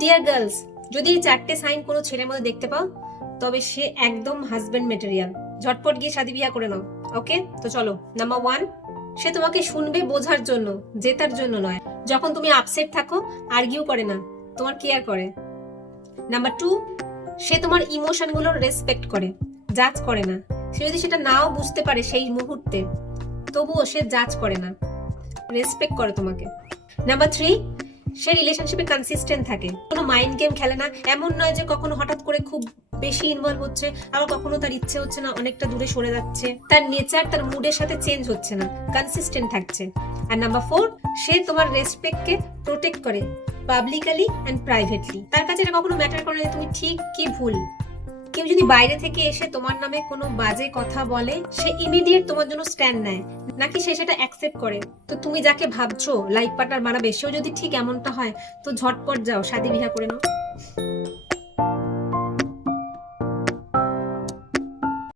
Deer girls, যদি এই 4টে sign কোনো ছেলের মধ্যে দেখতে পাও তবে সে একদম হাজবেন্ড মেটেরিয়াল। ঝটপট গিয়ে শাদী বিয়া করে নাও। ওকে, তো চলো। নাম্বার 1, সে তোমাকে শুনবে বোঝার জন্য, জেতার জন্য নয়। যখন তুমি আপসেট থাকো আর্গিউ করে না, তোমার কেয়ার করে। নাম্বার 2, সে তোমার ইমোশনগুলোর রেসপেক্ট করে, জাজ করে না। সে যদি সেটা নাও বুঝতে পারে সেই মুহূর্তে, তবুও সে জাজ করে না, রেসপেক্ট করে তোমাকে। নাম্বার 3, সে রিলেশনশিপে কনসিস্টেন্ট থাকে, কোনো মাইন্ড গেম খেলে না। এমন নয় যে কখনো হঠাৎ করে খুব বেশি ইনভলভ হচ্ছে, আবার কখনো তার ইচ্ছে হচ্ছে না, অনেকটা দূরে সরে যাচ্ছে। তার নেচার তার মুডের সাথে চেঞ্জ হচ্ছে না, কনসিস্টেন্ট থাকছে। আর নাম্বার 4, সে তোমার রেসপেক্টকে প্রোটেক্ট করে, পাবলিকলি অ্যান্ড প্রাইভেটলি। তার কাছে এটা কখনো ম্যাটার করে না তুমি ঠিক কি ভুল। কেউ যদি বাইরে থেকে এসে তোমার নামে কোনো বাজে কথা বলে, সে ইমিডিয়েট তোমার জন্য স্ট্যান্ড নেয়, নাকি সে সেটা অ্যাকসেপ্ট করে। তো তুমি যাকে ভাবছো লাইফ পার্টনার বানাবে, সেও যদি ঠিক এমনটা হয়, তো ঝটপট যাও শাদী বিয়া করে নাও।